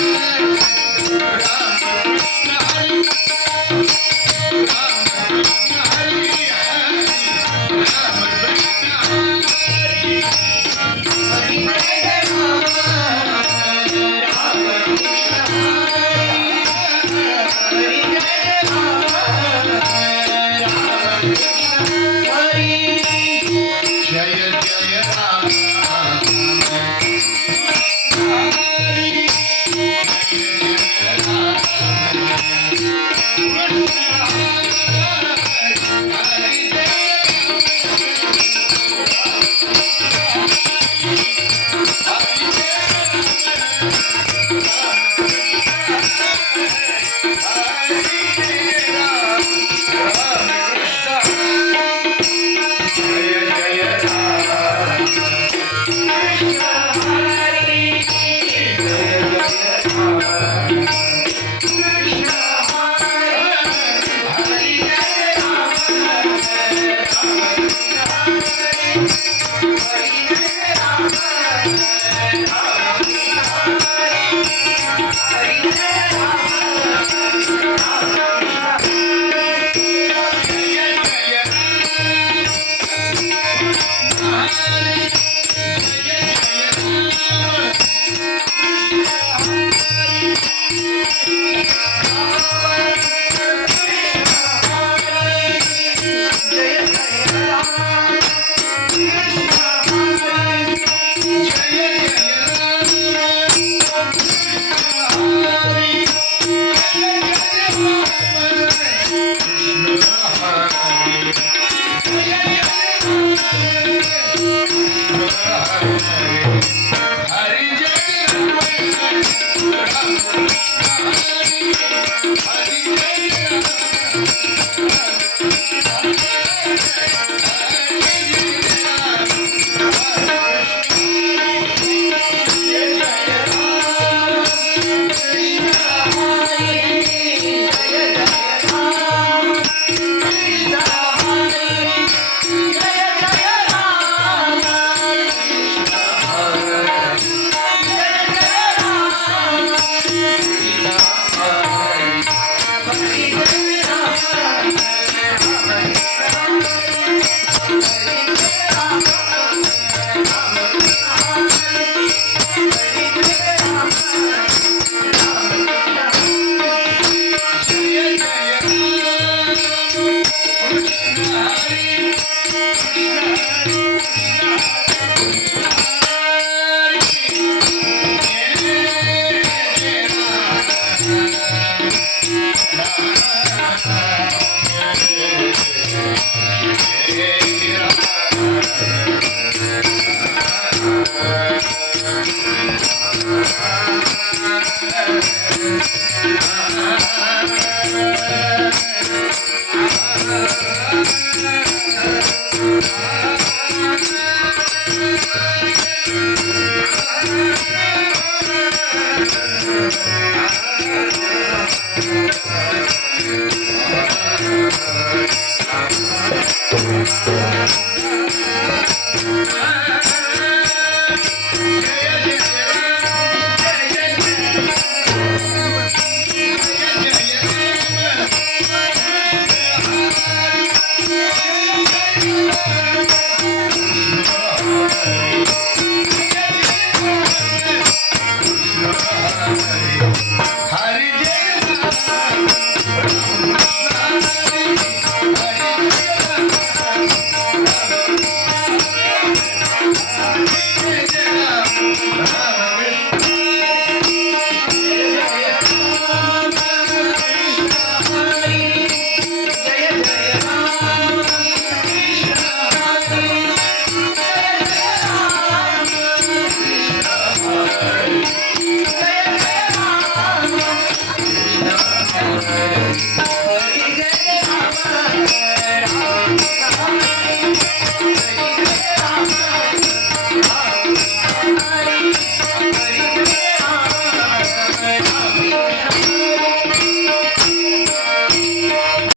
Música Krishna. Hare